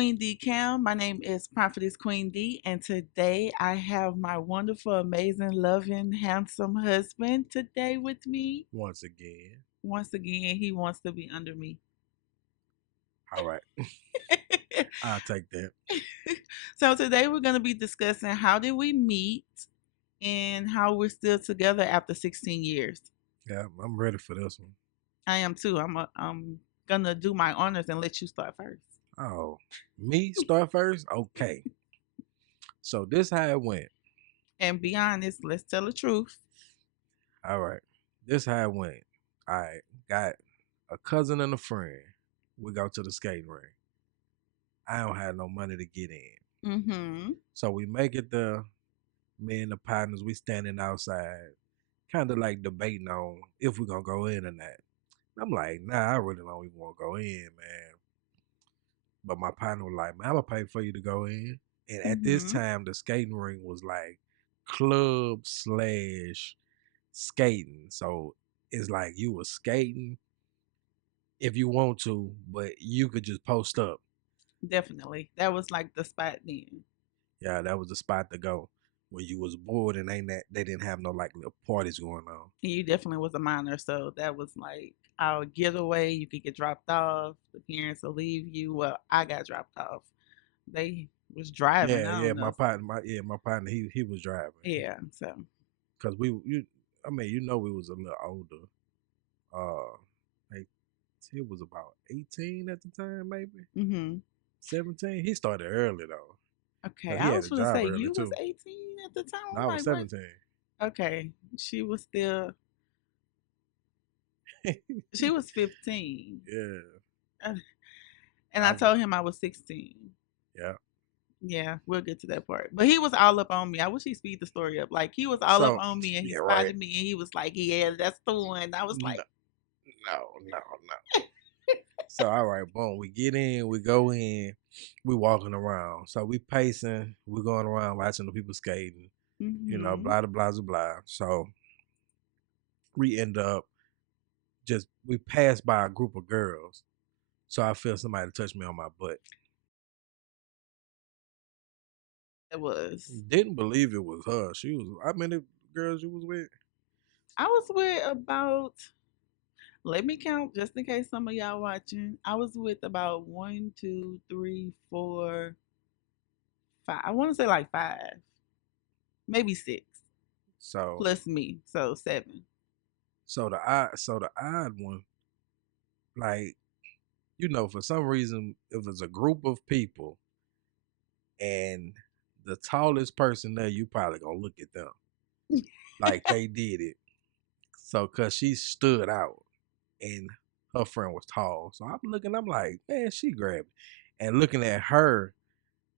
Queen Dee Cam. My name is Prophetess Queen Dee, and today I have my wonderful, amazing, loving, handsome husband today with me. Once again. Once again, he wants to be under me. All right. I'll take that. So today we're going to be discussing how did we meet and how we're still together after 16 years. Yeah, I'm ready for this one. I am too. I'm gonna do my honors and let you start first. Oh, me start first? Okay. So this how it went. And be honest, let's tell the truth. All right. This how it went. I got a cousin and a friend. We go to the skating rink. I don't have no money to get in. Mm-hmm. So we make it there. Me and the partners, we standing outside, kind of like debating on if we're gonna go in or not. I'm like, nah, I really don't even want to go in, man. But my partner was like, man, I'm gonna pay for you to go in. And at this Mm-hmm. time, the skating ring was like club slash skating. So it's like you were skating if you want to, but you could just post up. Definitely. That was like the spot then. Yeah, that was the spot to go when you was bored and ain't that they didn't have no like little parties going on. And you definitely was a minor, so that was like our getaway. You could get dropped off. The parents will leave you. Well, I got dropped off. They was driving. Yeah, I yeah, don't my know. partner, my partner, he was driving Yeah. So. because I mean, we was a little older. Like he was about 18 at the time, maybe Mm-hmm. 17. He started early though, Okay. cause he I had was a gonna job say early you was too. 18 at the time. No, I'm I was like, what? 17. Okay. She was still. She was 15. Yeah, Uh, And I I was. told him I was 16. Yeah. Yeah, we'll get to that part. But he was all up on me. I wish he speed the story up. Like he was all up So on me and he yeah, right. spotted me and he was like, "Yeah, that's the one." I was No, like, no. So all right, boom. We get in, we go in, we walking around. So we pacing, we going around watching the people skating. "Mm-hmm." Blah blah blah blah. So we end up we passed by a group of girls. So I feel somebody touched me on my butt. It was. Didn't believe it was her. She was. How many girls you was with? I was with about. Let me count just in case some of y'all watching. I was with about one, two, three, four, five. I want to say like five, maybe six, So plus me, so seven. the odd one, like for some reason, if it's a group of people and the tallest person there, you probably gonna look at them like they did it. So cause she stood out and her friend was tall. So I'm looking, I'm like, man, she grabbed it. And looking at her,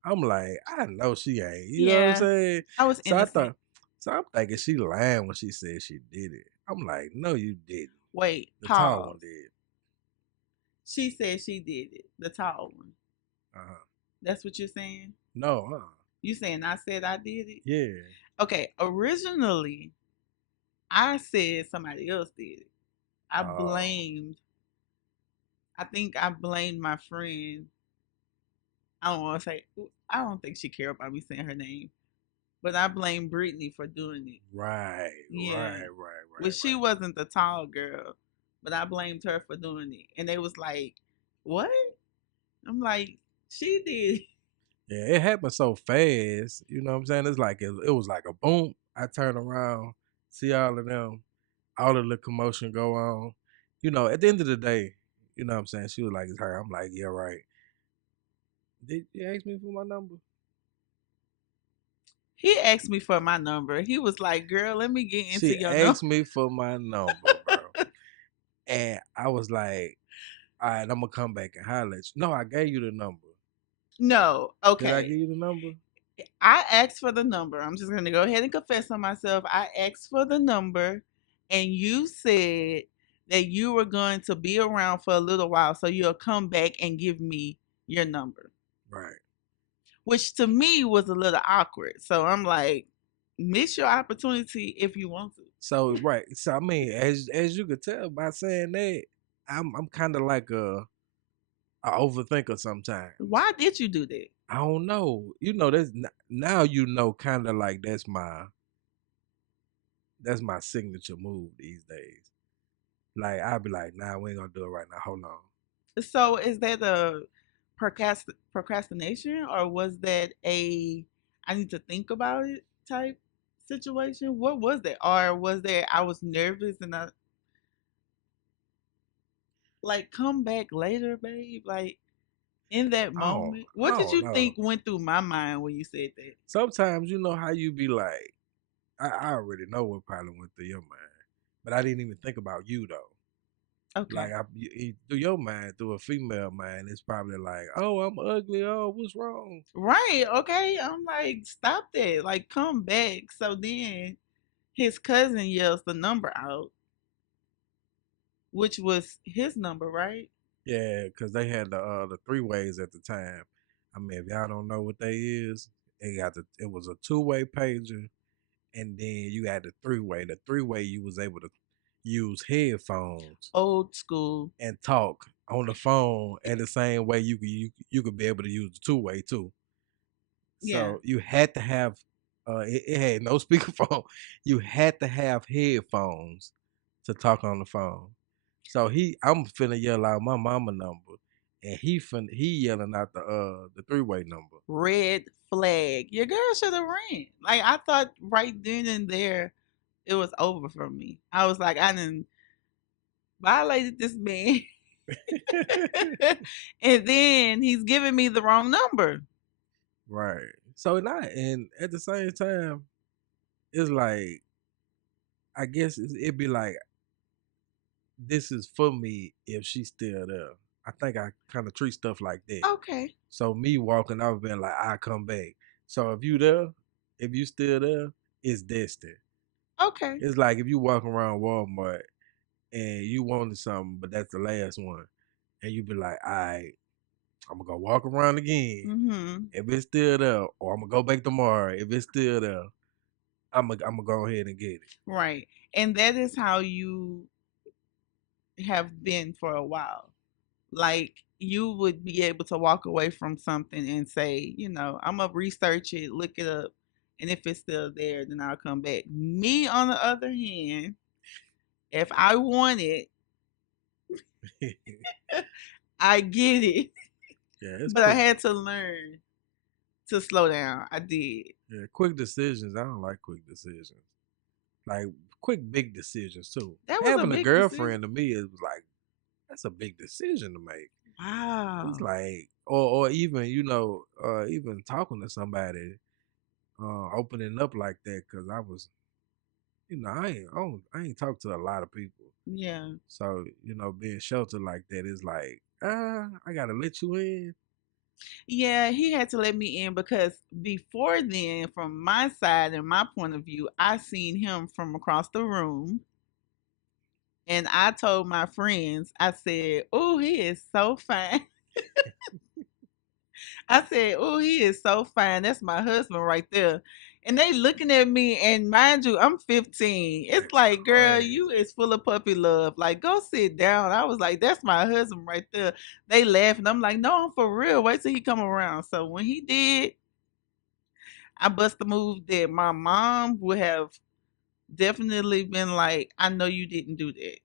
I'm like, I know she ain't. You know what I'm Yeah, saying? I was So I innocent. thought, so I'm thinking she lying when she said she did it. I'm like, no, you didn't. Wait, The tall pause. one did. She said she did it. The tall one. Uh-huh. That's what you're saying? No, You saying I said I did it? yeah. Okay, originally I said somebody else did it. I Oh, blamed I think I blamed my friend. I don't want to say I don't think she cared about me saying her name, but I blamed Brittany for doing it. right, Yeah. Well, she right. wasn't the tall girl, but I blamed her for doing it. And they was like, "What?" I'm like, "She did." Yeah, it happened so fast. You know what I'm saying? It's like it was like a boom. I turn around, see all of them, all of the commotion go on. At the end of the day, you know what I'm saying? She was like, it's her. I'm like, yeah, right. Did you ask me for my number? He asked me for my number. He was like, "Girl, let me get into She your number." asked me for my number, bro. And I was like, all right, I'm gonna come back and holler at you. No, I gave you the number. No, Did I give okay. you the number? I asked for the number. I'm just going to go ahead and confess on myself. I asked for the number, and you said that you were going to be around for a little while, so you'll come back and give me your number, Right. which to me was a little awkward. So I'm like, miss your opportunity if you want to. So right. So I mean, as you could tell by saying that, I'm kind of like a I overthink it sometimes. Why did you do that? I don't know. You know, now you know kind of like that's my signature move these days. Like I'll be like, nah, we ain't gonna do it right now. Hold on. So is that a procrastination, or was that a I need to think about it type situation? What was that? Or was that I was nervous and I like come back later, babe? Like in that moment, I what did don't you know. think went through my mind when you said that? Sometimes you know how you be like, I already know what probably went through your mind, but I didn't even think about you though. Okay. Like through your mind, through a female mind, it's probably like, oh, I'm ugly. Oh, what's wrong? Right. Okay. I'm like, stop that. Like, come back. So then his cousin yells the number out, which was his number, right? Yeah, because they had the three ways at the time. I mean, if y'all don't know what they is, it was a two-way pager, and then you had the three-way. The three-way you was able to use headphones Old school. and talk on the phone, and the same way you could be able to use the two-way too. Yeah. So you had to have it had no speakerphone. You had to have headphones to talk on the phone. So I'm finna yell out my mama number, and he yelling out the three-way number. Red flag. Your girl should have ran. Like, I thought right then and there, it was over for me. I was like, I didn't violated this man. And then he's giving me the wrong number. Right. So not and at the same time, it's like I guess it'd be like this is for me if she's still there. I think I kind of treat stuff like that. Okay. So me walking off being like, I come back. So if you there, if you still there, it's destined. Okay. It's like if you walk around Walmart and you wanted something, but that's the last one, and you be like, all right, I'm gonna go walk around again. Mm-hmm. If it's still there, or I'm gonna go back tomorrow. If it's still there, I'm gonna go ahead and get it. Right. And that is how you have been for a while. Like you would be able to walk away from something and say, I'm gonna research it, look it up, and if it's still there, then I'll come back. Me, on the other hand, if I want it, I get it. Yeah, it's But I quick. had to learn to slow down. I did. Yeah, quick decisions. I don't like quick decisions. Like quick big decisions too. That was a Having a big decision. girlfriend to me is like that's a big decision to make. It's Wow. like or even even talking to somebody, opening up like that because I was I ain't talked to a lot of people. Yeah. So being sheltered like that is like I gotta let you in. Yeah, he had to let me in because before then, from my side and my point of view, I seen him from across the room. And I told my friends, I said, "Oh, he is so fine." I said, "Oh, he is so fine. That's my husband right there." And they looking at me, and mind you, I'm 15. It's That's like, girl, you crazy. is full of puppy love. Like, go sit down. I was like, that's my husband right there. They laughing. I'm like, no, I'm for real. Wait till he come around. So when he did, I bust the move that my mom would have definitely been like, I know you didn't do that.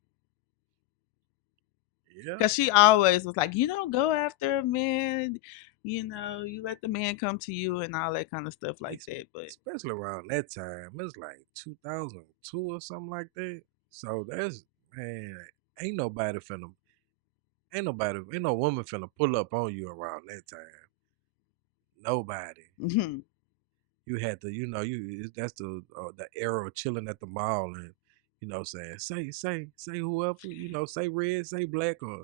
Yeah. Because she always was like, you don't go after a man, you let the man come to you and all that kind of stuff like that. But Especially around that time. It's like 2002 or something like that. So that's man, ain't nobody finna, ain't no woman finna pull up on you around that time. Nobody. mhm. You had to, that's the era of chilling at the mall and saying say whoever, say red, say black, or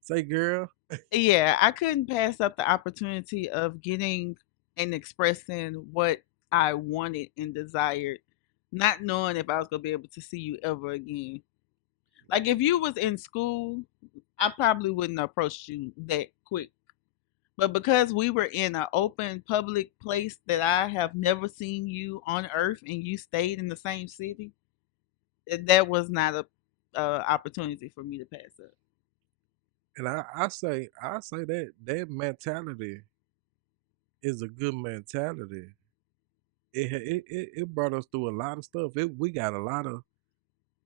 say girl. Yeah, I couldn't pass up the opportunity of getting and expressing what I wanted and desired, not knowing if I was going to be able to see you ever again. Like if you was in school, I probably wouldn't approach you that quick. But because we were in an open public place that I have never seen you on earth and you stayed in the same city, that was not a opportunity for me to pass up. And I say that mentality is a good mentality. It brought us through a lot of stuff. We got a lot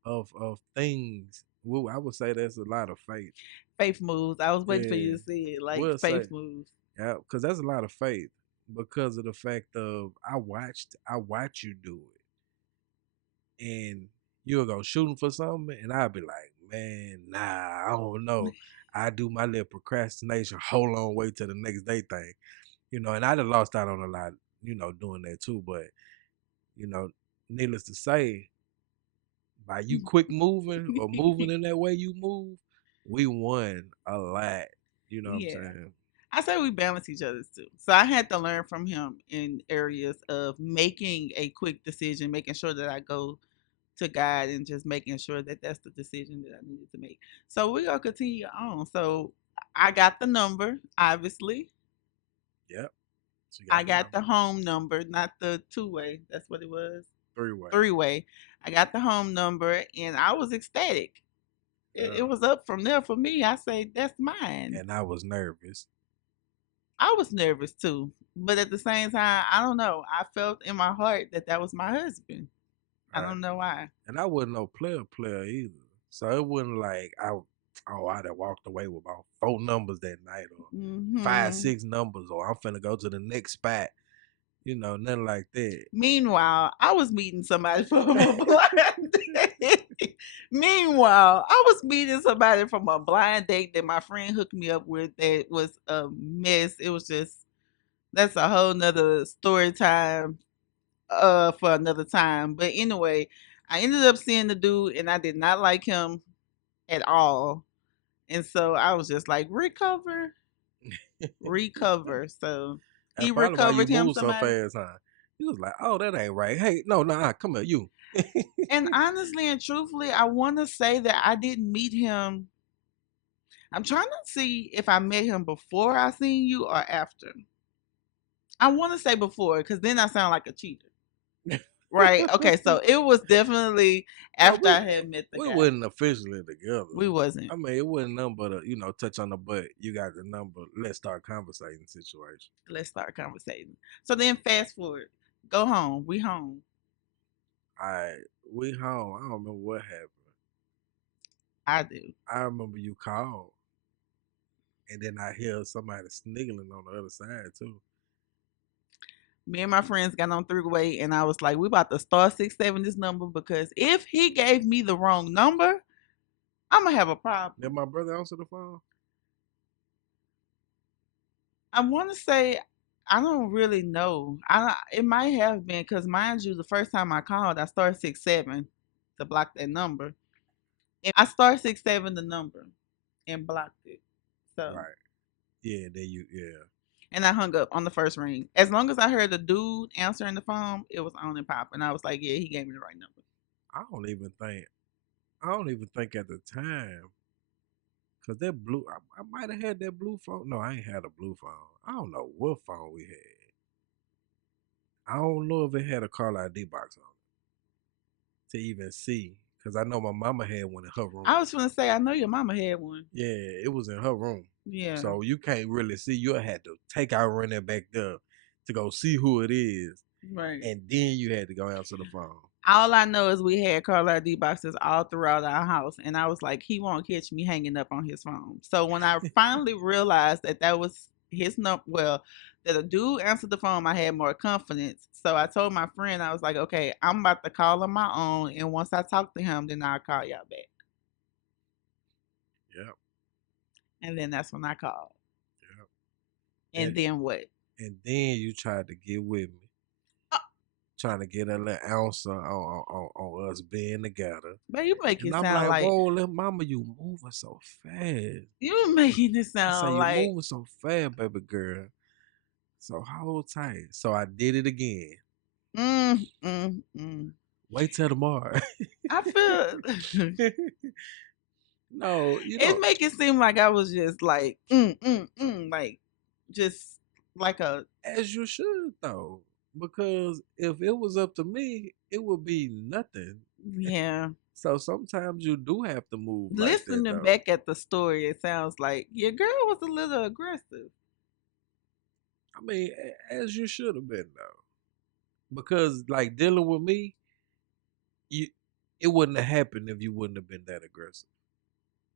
of things. Well, I would say that's a lot of faith. Faith moves. I was waiting for Yeah, you to say it, like we'll faith say moves. yeah, because that's a lot of faith because of the fact of I watch you do it, and you'll go shooting for something, and I'll be like, man, nah, I don't know. I do my little procrastination, hold on, wait till the next day thing, and I done lost out on a lot, doing that too. But you know, needless to say, by you quick moving or moving in that way you move, we won a lot. You know what I'm Yeah. saying? I say we balance each other's too. So I had to learn from him in areas of making a quick decision, making sure that I go to God and just making sure that that's the decision that I needed to make. So we're going to continue on. So I got the number, obviously. Yep. She I got the got number. the home number, not the two-way. That's what it was. 3-way. Three-way. I got the home number and I was ecstatic. It Yeah. was up from there for me. I say, that's mine. And I was nervous. I was nervous too, but at the same time, I don't know. I felt in my heart that that was my husband. I Right. don't know why. And I wasn't no player either. So it wasn't like I done walked away with about 4 numbers that night or five, Hmm. 6 numbers or I'm finna go to the next spot. Nothing like that. Meanwhile, I was meeting somebody from a blind date. Meanwhile, I was meeting somebody from a blind date that my friend hooked me up with that was a mess. It was just that's a whole nother story time for another time. But anyway, I ended up seeing the dude and I did not like him at all. And so I was just like, recover, recover. So he That's probably why you recovered him moved so somebody. fast, huh? You was like, oh, that ain't right. Hey, no, nah, come here, you. And honestly and truthfully, I want to say that I didn't meet him. I'm trying to see if I met him before I seen you or after. I want to say before because then I sound like a cheater. Right. Okay. So it was definitely No, after I had met the we guy. wasn't officially together. We wasn't. I mean, it wasn't nothing but a touch on the butt. You got the number. Let's start conversating situation. Let's start conversating. So then fast forward. Go home. We home. All right, we home. I don't remember what happened. I do. I remember you called, and then I hear somebody sniggling on the other side too. Me and my friends got on three-way and I was like, we about to star 6 7 this number because if he gave me the wrong number, I'm gonna have a Did problem. my brother answer the phone? I want to say I don't really know. I It might have been because mind you, the first time I called, I started 6 7 to block that number. And I started 6 7 the number and blocked it. So Right. Yeah. Then yeah. and I hung up on the first ring. As long as I heard the dude answering the phone, it was on and popping. I was like, yeah, he gave me the right number. I don't even think. I don't even think at the time, cause that blue. I might have had that blue phone. No, I ain't had a blue phone. I don't know what phone we had. I don't know if it had a call ID box on it to even see. Cause I know my mama had one in her room. I was gonna say, I know your mama had one. Yeah, it was in her room. Yeah, So you can't really see. You had to take out running back there to go see who it is. right. And then you had to go answer the phone. All I know is we had caller ID boxes all throughout our house, and I was like, he won't catch me hanging up on his phone. So when I finally realized that that was his number, well, that a dude answered the phone, I had more confidence. So I told my friend, I was like, okay, I'm about to call on my own, and once I talk to him, then I'll call y'all back. Yep, And then that's when I called. yep. And And then what? and then you tried to get with me, trying to get a little answer on us being together. But you make And it I'm sound like, like whoa, little mama, you moving so fast. you making it I say sound you like moving so fast, baby girl. So hold tight. So I did it again. mm, mm, mm. Wait till tomorrow. I feel No, it make it seem like I was just like like just like a as you should though. Because if it was up to me, it would be nothing. Yeah. So sometimes you do have to move like that Listening though. back at the story, it sounds like your girl was a little aggressive. I mean, as you should have been though. Because like dealing with me, you it wouldn't have happened if you wouldn't have been that aggressive.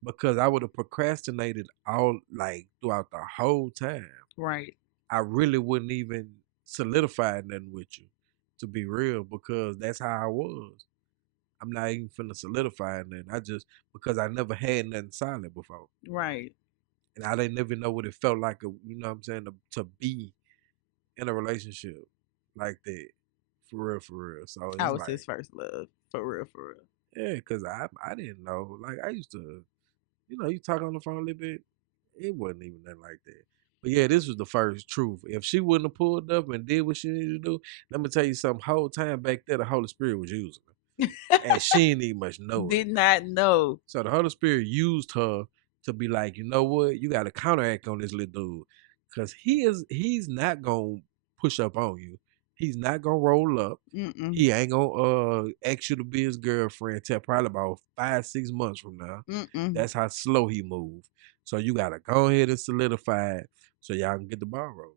Because I would have procrastinated all like throughout the whole time. Right. I really wouldn't even solidify nothing with you, to be real, because that's how I was. I'm not even finna solidify nothing. I just because I never had nothing solid before, Right. and I didn't even know what it felt like. You know what I'm saying to be in a relationship like that, for real, for real. So I it's was his like, first love. For real, for real. yeah, because I didn't know. Like I used to, you talk on the phone a little bit. It wasn't even nothing like that. But yeah, this was the first truth. If she wouldn't have pulled up and did what she needed to do, let me tell you something. Whole time back there, the Holy Spirit was using her, and she didn't even much know it. Did not know. So the Holy Spirit used her to be like, you know what, you got to counteract on this little dude, because he's not gonna push up on you. He's not gonna roll up. Mm-mm. He ain't gonna ask you to be his girlfriend till probably about 5 6 months from now. Mm-mm. That's how slow he moved. So you gotta go ahead and solidify it so y'all can get the ball rolling.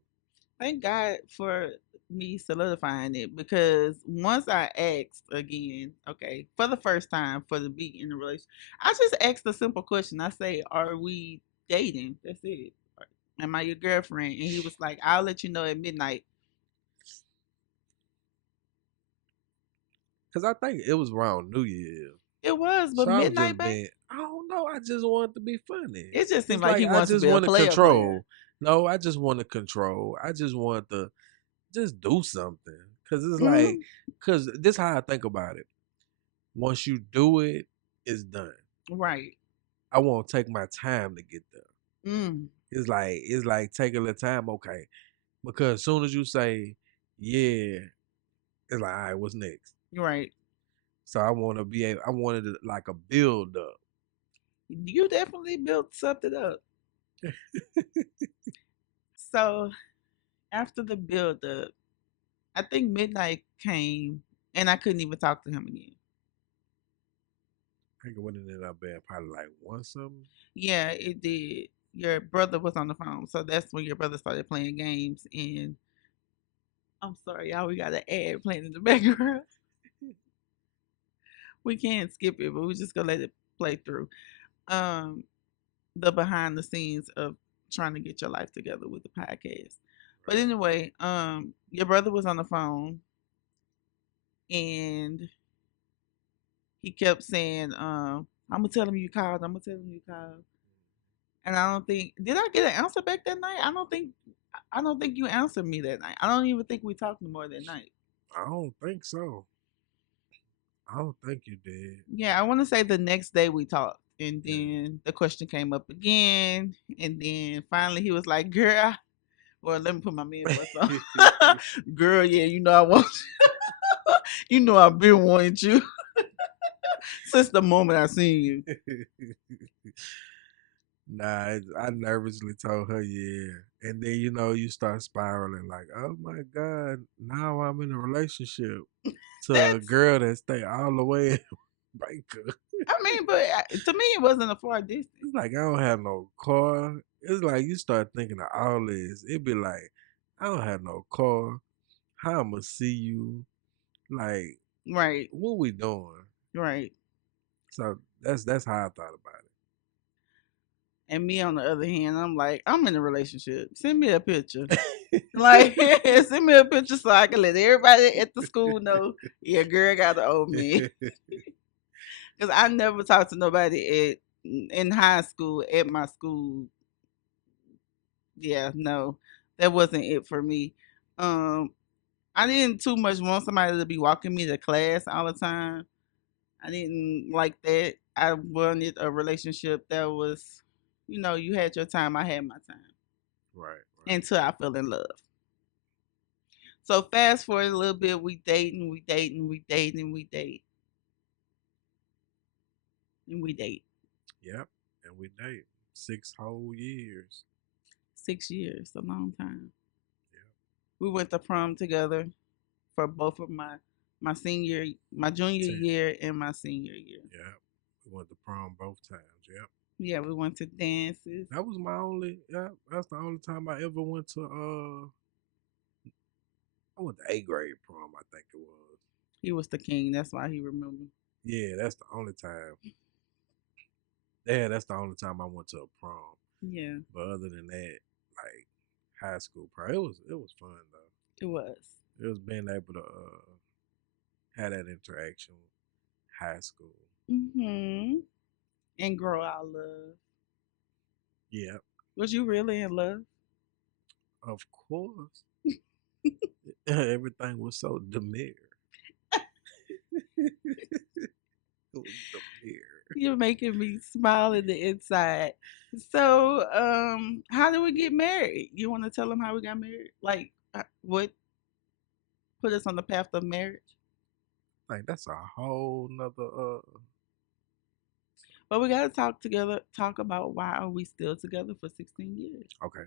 Thank God for me solidifying it because once I asked again, okay, for the first time for the be in the relationship, I just asked a simple question. I say, "Are we dating?" That's it. Am I your girlfriend? And he was like, "I'll let you know at midnight." Cause I think it was around New Year's. It was, but So I was midnight, just babe. being, I don't know, I just wanted to be funny. It just seemed It's like like he I wants to just be a want to player. control. No, I just want to control. I just want to just do something. Cause it's like, Hmm. cause this how I think about it. Once you do it, it's done. Right. I won't take my time to get there. Mm. It's like take a little time, okay. Because as soon as you say, yeah, it's like, all right, what's next? Right. So I want to be able, I wanted it like a build up. You definitely built something up. So after the build up, I think midnight came and I couldn't even talk to him again. I think it went in that bed probably like one something. Yeah, it did. Your brother was on the phone. So that's when your brother started playing games. And I'm sorry, y'all, we got an ad playing in the background. We can't skip it, but we're just going to let it play through. Um, the behind the scenes of trying to get your life together with the podcast. But anyway, your brother was on the phone and he kept saying, I'm gonna tell him you called, I'm gonna tell him you called. And I don't think did I get an answer back that night? I don't think you answered me that night. I don't even think we talked more that night. I don't think so. I don't think you did. Yeah, I want to say the next day we talked, and Yeah. then the question came up again, and then finally he was like, "Girl, well, let me put my man voice on. Girl, yeah, you know I want you. You know I've been wanting you since the moment I seen you." Nah, I nervously told her yeah, and then you start spiraling like, oh my god, now I'm in a relationship to a That's, girl that stay all the way in Baker. I mean, but to me, it wasn't a far distance. It's like I don't have no car. It's like you start thinking of all this. It'd be like I don't have no car. How I'ma see you? Like Right, what we doing? right. So that's how I thought about And me, on the other hand, I'm like, I'm in a relationship. Send me a picture. Like, it. send me a picture so I can let everybody at the school know, yeah, girl got the old me. Because I never talked to nobody in high school at my school. Yeah, no, that wasn't it for me. Um, I didn't too much want somebody to be walking me to class all the time. I didn't like that. I wanted a relationship that was, you had your time, I had my time Right, right. until I fell in love. So fast forward a little bit, we dating, we dating, we dating, we date, and we date. Yep. And we date 6 whole years. 6 years, a long time. Yep. We went to prom together for both of my my senior, my junior 10. year, and my senior year. Yeah. We went to prom both times. Yep. Yeah, we went to dances. That was my only. Yeah, that's the only time I ever went to. I went to 8th grade prom. I think it was. He was the king. That's why he remembered. Yeah, that's the only time. Yeah, that's the only time I went to a prom. Yeah, But other than that, like high school prom, it was fun though. it was. It was being able to have that interaction with high school. And grow our love. Yeah, Was you really in love? of course. Everything was so demure. It was demure. You're making me smile in the inside. So, how do we get married? You want to tell them how we got married? Like, what put us on the path of marriage? Like that's a whole nother. But we got to talk together, talk about why are we still together for 16 years? Okay,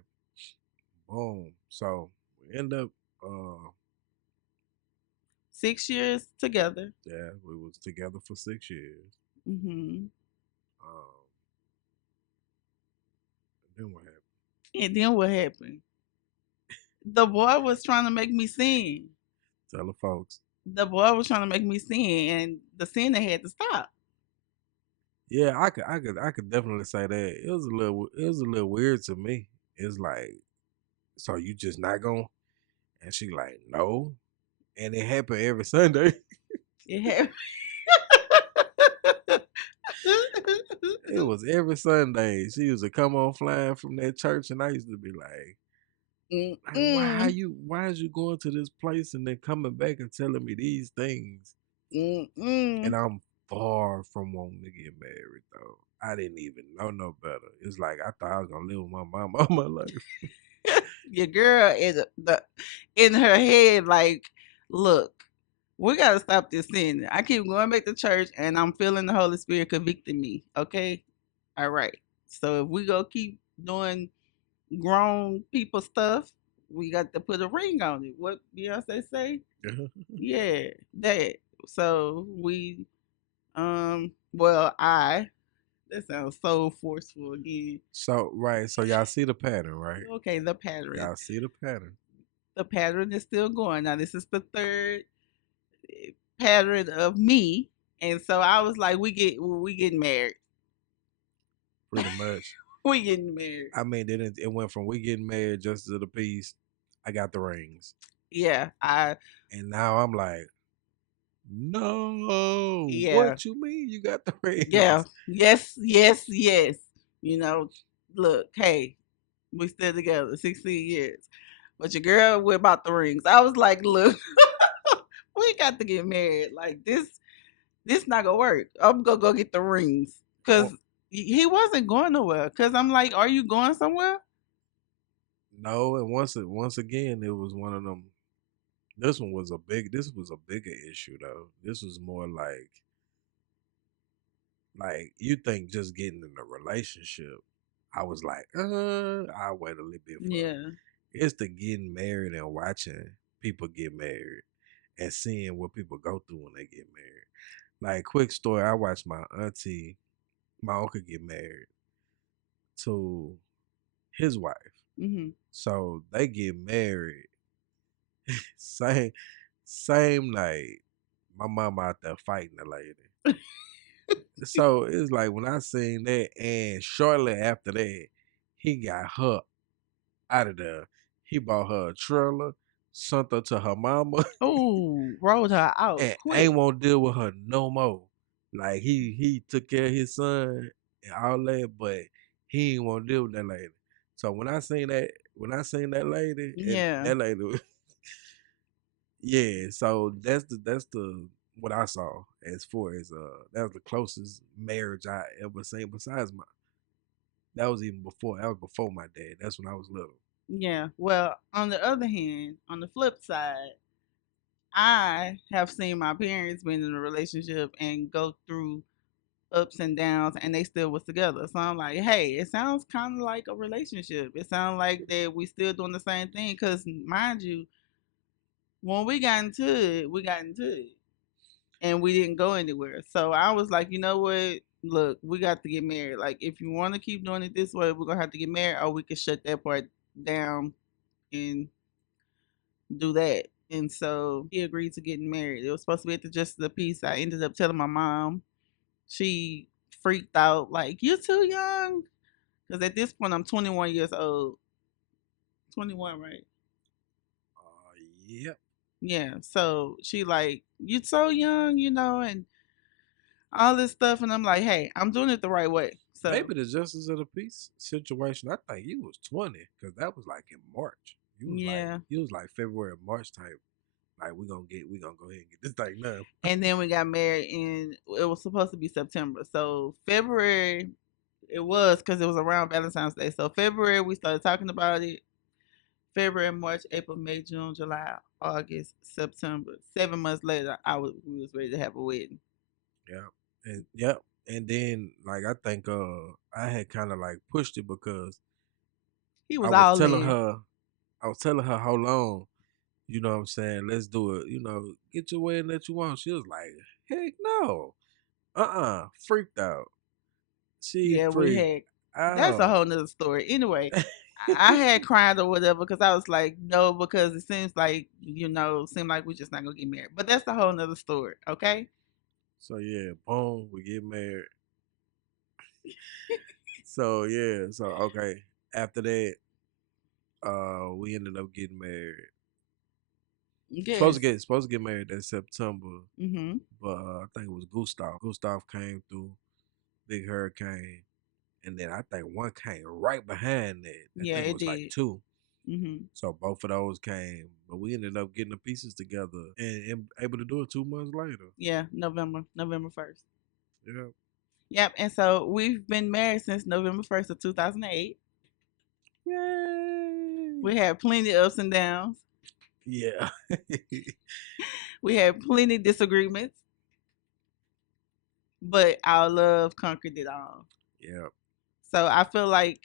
boom. So we end up. Uh, 6 years together. yeah, we was together for 6 years. Hmm. Um, and then what happened? And then what happened? The boy was trying to make me sing. Tell the folks. The boy was trying to make me sing, and the singing had to stop. Yeah, I could definitely say that. It was a little weird to me. It's like, so you just not going? And she like, no. And it happened every Sunday. It happened. It was every Sunday. She used to come on flying from that church, and I used to be like, Mm-mm. why is you going to this place and then coming back and telling me these things? And Mm-mm. I'm far from wanting to get married though. I didn't even know no better. It's like I thought I was gonna live with my mom all my life. Your girl in her head, like, look, we gotta stop this sin. I keep going back to church, and I'm feeling the Holy Spirit convicting me. Okay, all right. So if we go keep doing grown people stuff, we got to put a ring on it. What Beyonce say? Yeah, that. So we, well, that sounds so forceful again. So right, so y'all see the pattern, right? Okay, the pattern. Y'all see the pattern. The pattern is still going. Now, this is the third pattern of me. And so I was like, we getting married. Pretty much. We getting married. I mean, then it went from we getting married just to the piece. I got the rings, Yeah, and now I'm like, no, yeah, what you mean you got the yeah, rings? yes, yes, yes. You know, look, hey, we still together 16 years. But your girl, we're about the rings. I was like, look, we got to get married. Like this not gonna work. I'm gonna go get the rings. Cause Oh, he wasn't going nowhere. Cause I'm like, are you going somewhere? no, and once again, it was one of them. This was a bigger issue though. This was more like you think just getting in a relationship. I was like, I'll wait a little bit for it. Yeah. It's the getting married and watching people get married and seeing what people go through when they get married. Like quick story, I watched my uncle get married to his wife. Hmm. So they get married same same night. My mom out there fighting the lady. So it's like when I seen that, and shortly after that, he got her out of there. He bought her a trailer, sent her to her mama, Oh, rolled her out and ain't quick. won't deal with her no more. Like he took care of his son and all that, but he ain't want to deal with that lady. So when I seen that lady, and Yeah. that lady, yeah. So that's the what I saw as far as that was the closest marriage I ever seen. Besides my that was even before that was before my dad. That's when I was little. Yeah. Well, on the other hand, on the flip side, I have seen my parents been in a relationship and go through ups and downs, and they still was together. So I'm like, hey, it sounds kind of like a relationship. It sounds like that we still doing the same thing. Cause mind you, when we got into it, we got into it. and we didn't go anywhere. So I was like, you know what? Look, we got to get married. Like, if you want to keep doing it this way, we're gonna have to get married, or we can shut that part down and do that. And so he agreed to getting married. It was supposed to be at the Justice of the Peace. I ended up telling my mom. She freaked out, like, "You're too young." Because at this point, I'm 21 years old. 21, right? Yep. Yeah. So she like, "You so young, and all this stuff." And I'm like, "Hey, I'm doing it the right way." So Maybe the Justice of the Peace situation. I think you was 20 because that was like in March. yeah. You was like February, March type. Like we gonna go ahead and get this thing done. And then we got married in, it was supposed to be September. So February, it was because it was around Valentine's Day. So February, we started talking about it. February, March, April, May, June, July, August, September. 7 months later, we was ready to have a wedding. Yeah. And yep. And then like I think I had kind of like pushed it because He I was was all telling in. her I was telling her how long, you know what I'm saying, let's do it, get your wedding that you want. She was like, heck no. Freaked out. She Yeah, we freaked had. That's a out. whole nother story. Anyway, I had cried or whatever because I was like, no, because it seems like, seemed like we're just not gonna get married. But that's a whole nother story, okay? So yeah, boom, we get married. So yeah, so okay. After that, we ended up getting married. Yes. Supposed to get married that September, Mhm. but I think it was Gustav. Gustav came through, big hurricane, and then I think one came right behind that. I Yeah, think it it was like did. two. Mhm. So both of those came, but we ended up getting the pieces together and able to do it 2 months later. Yeah, November 1st. Yeah. Yep. And so we've been married since November 1st of 2008. Yay. We had plenty of ups and downs. Yeah. We had plenty of disagreements, but our love conquered it all. Yeah. So I feel like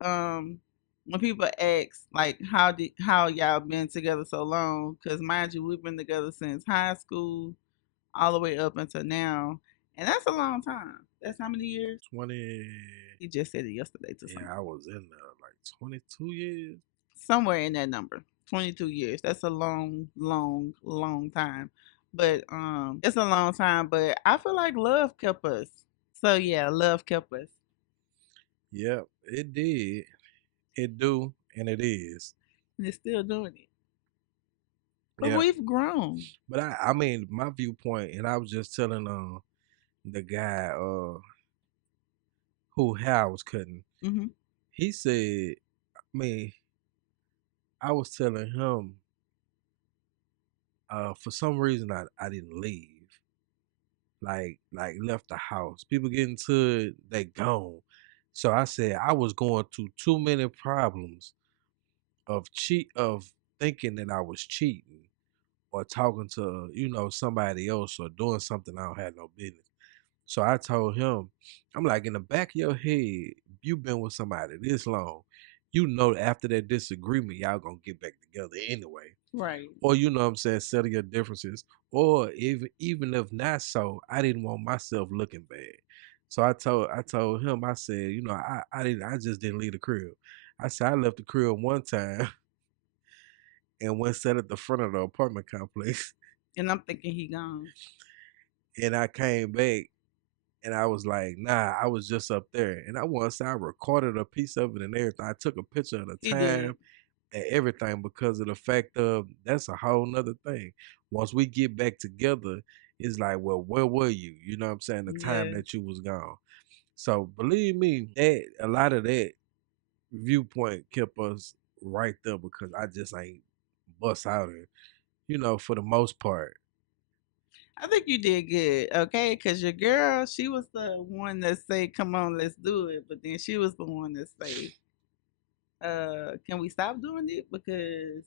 um when people ask like how y'all been together so long, because mind you, we've been together since high school all the way up until now, and that's a long time. That's how many years? 20. He just said it yesterday to Yeah, somebody. I was in there like 22 years. Somewhere in that number. 22 years. That's a long, long, long time. But it's a long time, but I feel like love kept us. So yeah, love kept us. Yep, it did. It do, and it is. And it's still doing it. But Yep. we've grown. But I mean, my viewpoint, and I was just telling the guy who hair I was cutting. Hmm. He said, I mean, I was telling him, for some reason I didn't leave. Like left the house. People get into it, they gone. So I said I was going through too many problems of thinking that I was cheating or talking to, somebody else or doing something I don't have no business. So I told him, I'm like, in the back of your head, you've been with somebody this long. You know after that disagreement, y'all gonna get back together anyway. Right. Or you know what I'm saying, settle your differences. Or even if not so, I didn't want myself looking bad. So I told him, I said, I just didn't leave the crib. I said I left the crib one time and went sat at the front of the apartment complex. And I'm thinking he gone. And I came back and I was like, nah, I was just up there. And I recorded a piece of it and everything. I took a picture of the He did. time and everything because of the fact of that's a whole nother thing. Once we get back together, it's like, well, where were you? You know what I'm saying? The time Yes. that you was gone. So believe me, that a lot of that viewpoint kept us right there because I just ain't bust out of it, for the most part. I think you did good, okay? Because your girl, she was the one that say, "Come on, let's do it," but then she was the one that say, "Can we stop doing it?" Because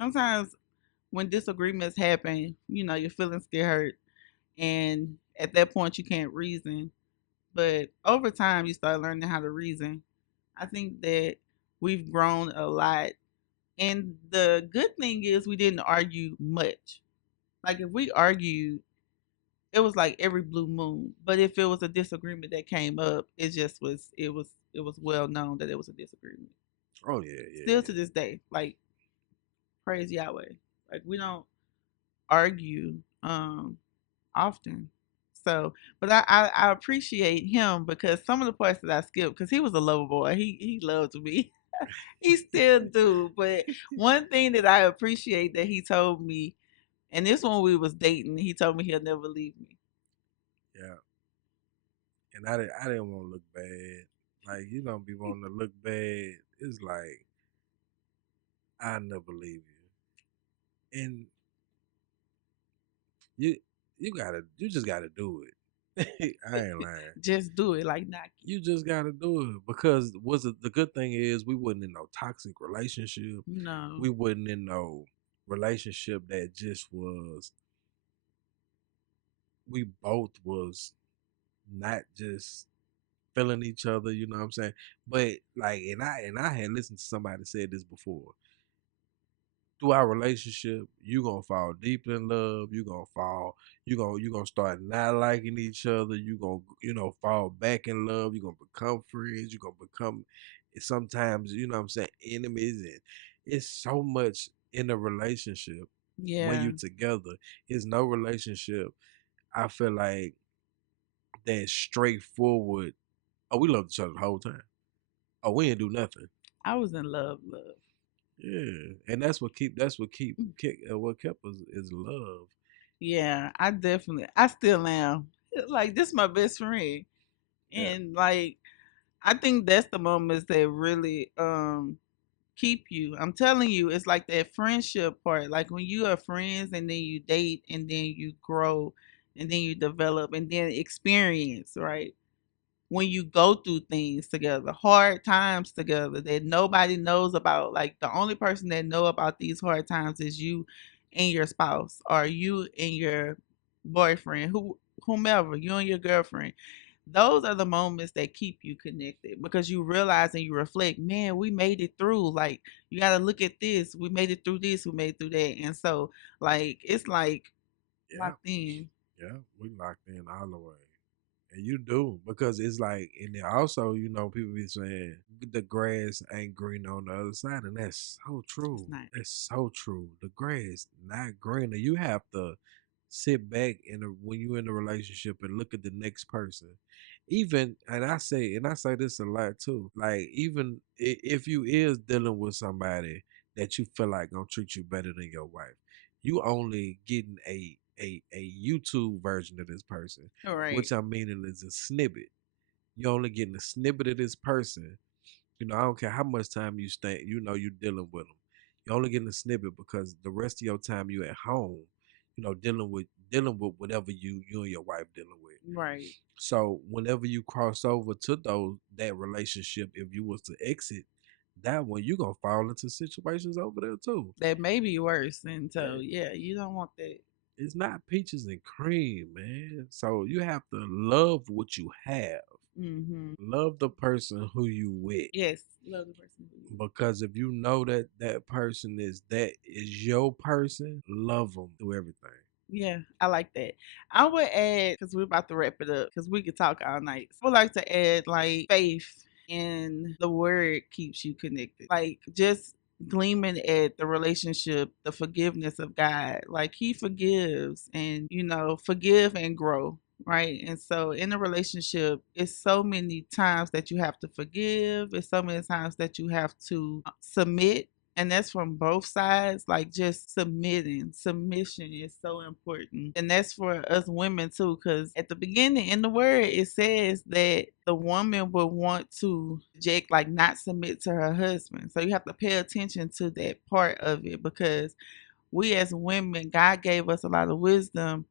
sometimes when disagreements happen, your feelings get hurt, and at that point, you can't reason. But over time, you start learning how to reason. I think that we've grown a lot, and the good thing is we didn't argue much. Like if we argued, it was like every blue moon. But if it was a disagreement that came up, it was well known that it was a disagreement. Oh yeah, yeah, Still to yeah. this day, like praise Yahweh. Like we don't argue often. So, but I appreciate him because some of the parts that I skipped, because he was a lover boy. He loved me. He still do. But one thing that I appreciate that he told me, and this one we was dating, he told me he'll never leave me. Yeah. And I didn't want to look bad. Like you don't be wanting to look bad. It's like I never leave you. And you you just gotta do it. I ain't lying. Just do it like Nike. You just gotta do it because was it the good thing is we wasn't in no toxic relationship. No. We wasn't in no relationship that just was we both was not just feeling each other, you know what I'm saying? But like and I had listened to somebody said this before. Through our relationship, you gonna fall deep in love. You gonna start not liking each other. You gonna fall back in love. You gonna become friends. You gonna become sometimes you know what I'm saying enemies, and it's so much in a relationship when Yeah. you together. It's no relationship. I feel like that straightforward. Oh, we loved each other the whole time. Oh, we didn't do nothing. I was in love, love. Yeah, and what kept us is love. Yeah, I still am. Like this my best friend. Yeah, And like I think that's the moments that really keep you. I'm telling you, it's like that friendship part. Like when you are friends and then you date and then you grow and then you develop and then experience, right? When you go through things together, hard times together that nobody knows about. Like the only person that know about these hard times is you and your spouse or you and your boyfriend, whomever, you and your girlfriend. Those are the moments that keep you connected because you realize and you reflect, man, we made it through. Like you got to look at this. We made it through this. We made it through that. And so like it's like yeah, locked in. yeah. We locked in all the way. And you do because it's like, and then also, people be saying the grass ain't green on the other side, and that's so It's true. not. That's so true. The grass not greener. You have to sit back when you in a relationship and look at the next person. Even and I say this a lot too. Like even if you is dealing with somebody that you feel like gonna treat you better than your wife, you only getting a YouTube version of this person, All right. which I'm meaning is a snippet. You're only getting a snippet of this person. I don't care how much time you stay, you're dealing with them. You're only getting a snippet because the rest of your time you at home, dealing with whatever you and your wife dealing with. Right. So whenever you cross over to that relationship, if you was to exit that one, you're gonna fall into situations over there too. That may be worse. And so, Yeah, yeah, you don't want that. it's not peaches and cream, man. So you have to love what you have. Mm-hmm. Love the person who you with. Yes. Love the person who you. Because if you know that person is your person, love them through everything. Yeah, I like that. I would add, because we're about to wrap it up, because we could talk all night. I would like to add, like, faith in the word keeps you connected. Like, just gleaming at the relationship, the forgiveness of God. Like, He forgives and, forgive and grow. Right. And so in a relationship, it's so many times that you have to forgive. It's so many times that you have to submit, and that's from both sides. Like just submission is so important, and that's for us women too, because at the beginning in the word it says that the woman will want to reject, like not submit to her husband. So you have to pay attention to that part of it, because we as women, God gave us a lot of wisdom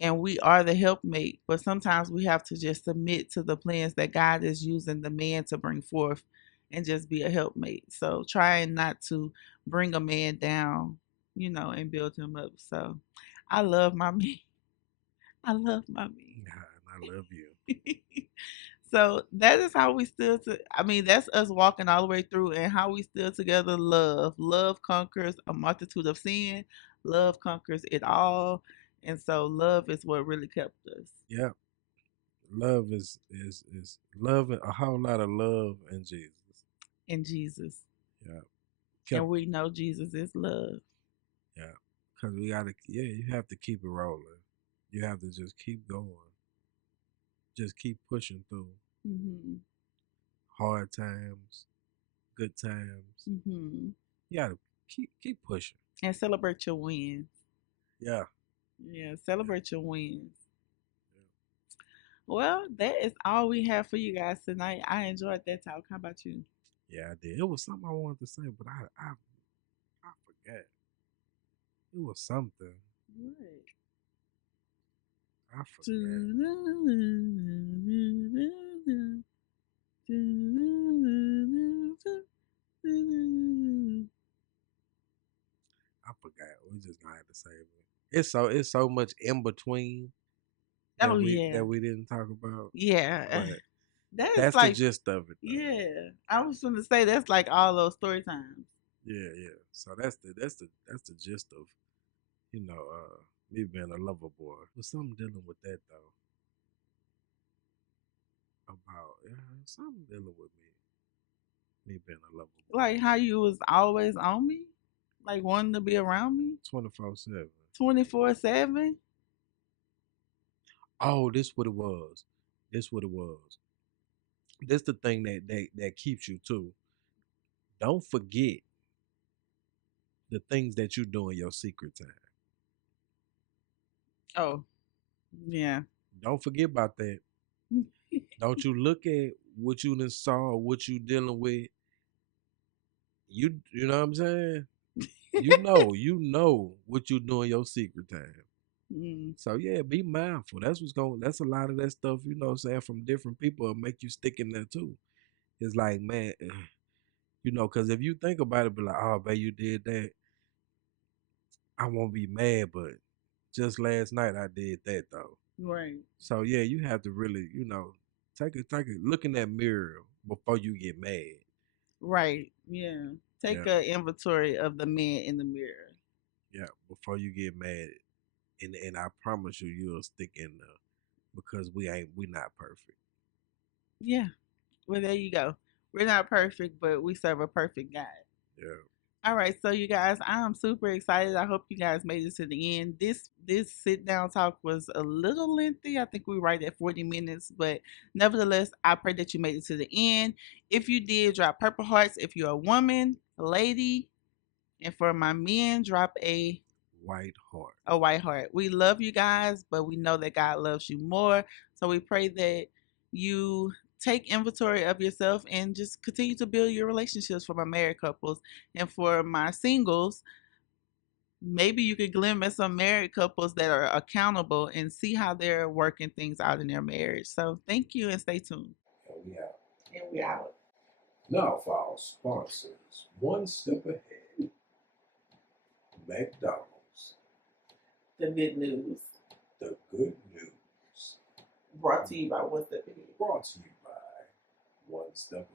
and we are the helpmate, but sometimes we have to just submit to the plans that God is using the man to bring forth and just be a helpmate. So trying not to bring a man down, and build him up. So I love my man. I love my And I love you. man. So that is how we still I mean, that's us walking all the way through, and how we still together. Love conquers a multitude of sin. Love conquers it all. And so love is what really kept us Yeah. Love is love, a whole lot of love in Jesus. in Jesus. Yeah. And Kept we know Jesus is love. yeah. Cause we gotta you have to keep it rolling. You have to just keep going. Just keep pushing through Hmm. hard times, good times. Hmm. You gotta keep pushing. And celebrate your wins. Yeah. Yeah, Yeah. celebrate your wins. Yeah. Well, that is all we have for you guys tonight. I enjoyed that talk. How about you? Yeah, I did. It was something I wanted to say, but I forgot. It was something. What? I forgot. I forgot. We just gonna have to save it. It's so much in between Oh yeah, that we didn't talk about. yeah. But That's that's the like, gist of it though. yeah. I was going to say that's like all those story times. Yeah, yeah. So that's the gist of, me being a lover boy. There's something dealing with that though. About something dealing with me being a lover boy. Like how you was always on me, like wanting to be around me 24/7. 24/7. Oh, this what it was. This what it was. This the thing that keeps you too. Don't forget the things that you do in your secret time. Oh, yeah. Don't forget about that. Don't you look at what you done saw, what you dealing with. You know what I'm saying? You know what you do in your secret time. Mm, So yeah, be mindful. That's a lot of that stuff, what I'm saying, from different people will make you stick in there too. It's like, man, because if you think about it, be like, oh, babe, you did that. I won't be mad, but just last night I did that though. right. So yeah, you have to really, take a look in that mirror before you get mad. Right. Yeah. Take Yeah, a inventory of the man in the mirror. yeah, before you get mad. And I promise you, you'll stick in there because we not perfect. Yeah. Well, there you go. We're not perfect, but we serve a perfect God. Yeah, All right, so you guys, I'm super excited. I hope you guys made it to the end. This sit down talk was a little lengthy. I think we right at 40 minutes, but nevertheless, I pray that you made it to the end. If you did, drop purple hearts. If you're a woman, a lady, and for my men, drop white heart. a white heart. We love you guys, but we know that God loves you more. So we pray that you take inventory of yourself and just continue to build your relationships for my married couples. And for my singles, maybe you could glimpse at some married couples that are accountable and see how they're working things out in their marriage. So thank you and stay tuned. And we out. And we out. Now for our sponsors, one step ahead, McDonald's. The good news. The good news. Brought to you by One Step Ahead. Brought to you by One Step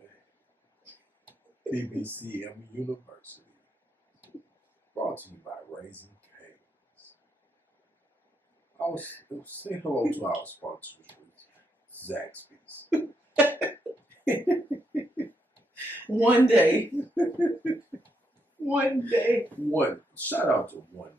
Ahead. BBCM University. Brought to you by Raising Canes. Say hello to our sponsors with Zaxby's. One day. One day. Shout out to One